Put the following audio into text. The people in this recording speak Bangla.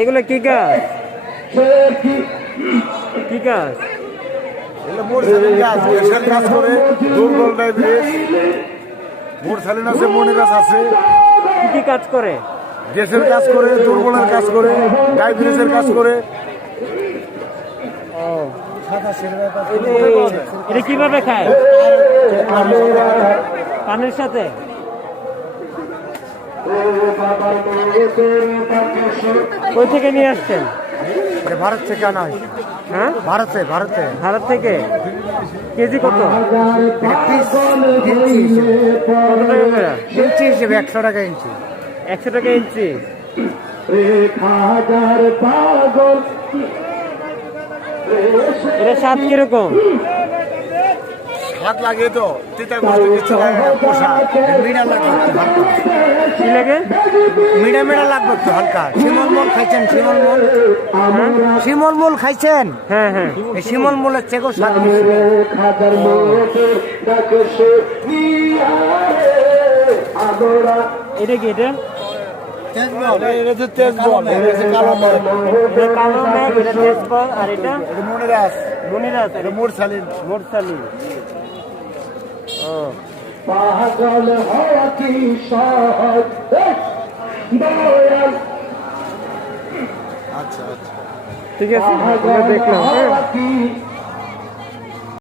এগুলো কি গাছ? কি গাছ? কাজ করে দুর্বল ডায়াবেটিস মোরসালিন আছে, মনিরাজ আছে। কি কি কাজ করে? গ্যাসের কাজ করে, দুর্বলের কাজ করে, ডায়াবেটিসের কাজ করে। এটা কিভাবে খায়? পানির সাথে। কই থেকে নিয়ে আসছেন? ভারত থেকে আনা হয়। হ্যাঁ, ভারতে ভারত থেকে। কেজি কত? কত টাকা করে? ইঞ্চি হিসেবে 100 টাকা ইঞ্চি। 100 টাকা ইঞ্চি। এটা স্বাদ কিরকম? হাত লাগে তো তিতা কিছু পোষা মিডা লাগবে হালকা। কি লাগে? মিডা লাগবে একটু হালকা। শিমলমল খাইছেন? শিমলমল খাইছেন? হ্যাঁ হ্যাঁ। এই শিমলমলের চেকেও স্বাদ বেশি। এটা কি? এটা তেজবল, কালো মেঘ। এটা কালো মেঘ, এটা তেজপাত, আর এটা মনিরাজ, মনিরাজ, এটা মোরসালিন। মোরসালি। ও পাগল হওয়া কি সহজ দয়াল। আচ্ছা আচ্ছা, ঠিক আছে, আমরা দেখলাম। হ্যাঁ।